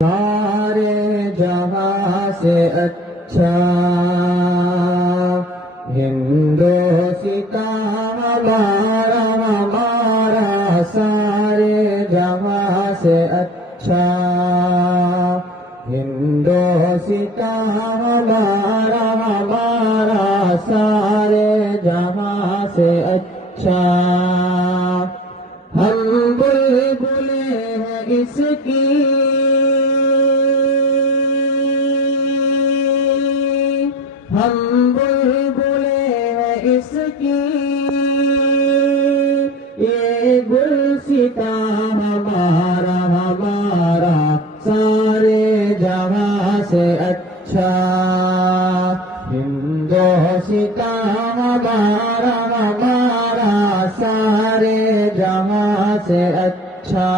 سارے جہاں سے اچھا ہندوستاں ہمارا ہمارا سارے جہاں سے اچھا ہندوستاں ہمارا ہمارا سارے جہاں سے اچھا ہم بلبلیں ہیں اس کی ہم بلبلیں ہیں اس کی یہ گلستاں ہمارا ہمارا سارے جہاں سے اچھا ہندوستاں ہمارا ہمارا سارے جہاں سے اچھا